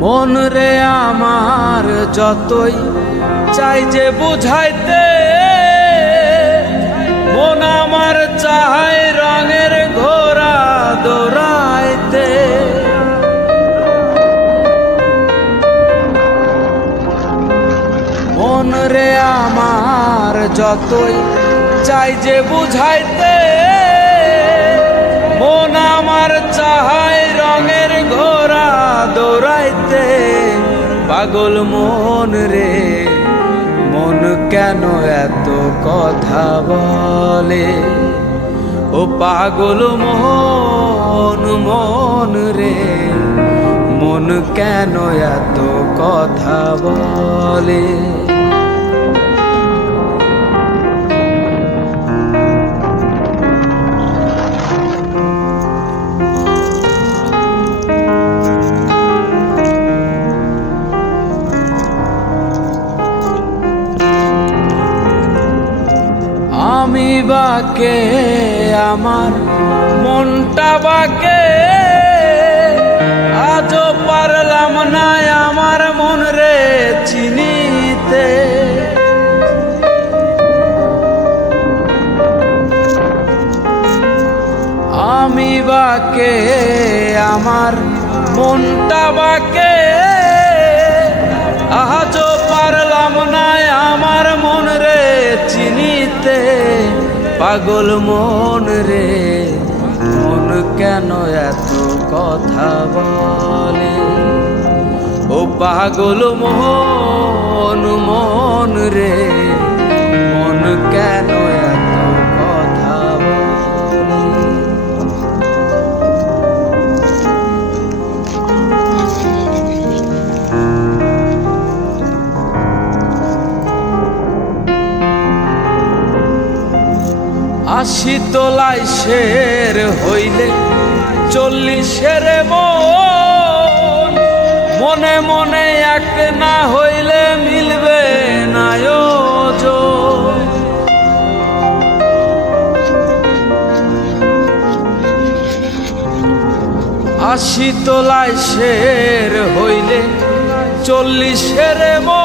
মন রে আমার যতই চাই যে বুঝাইতে, মন আমার চায় রঙের ঘোড়া দৌড়াইতে। মন রে আমার যতই চাই যে বুঝাইতে, মন আমার চায় রঙের ঘোড়া দৌড়াইতে। পাগল মন রে মন কেন এত কথা বলে, ও পাগল মন মন রে মন কেন এত কথা বলে। আমি বাকে আমার মনটা বাকে, আজও পারলাম না আমার মন রে চিনিতে। আমি বাকে আমার মনটা বাকে, আজও পারলাম না আমার মন রে চিনিতে। পাগল মন রে মন কেন এত কথা বলে, ও পাগল মন মন রে মন কেন এত কথা বলে। আশি তোলাই শের হইলে 40-এর মন, মনে মনে এক না হইলে মিলবে না ওজন। আশি তোলাই শের হইলে 40-এর মন,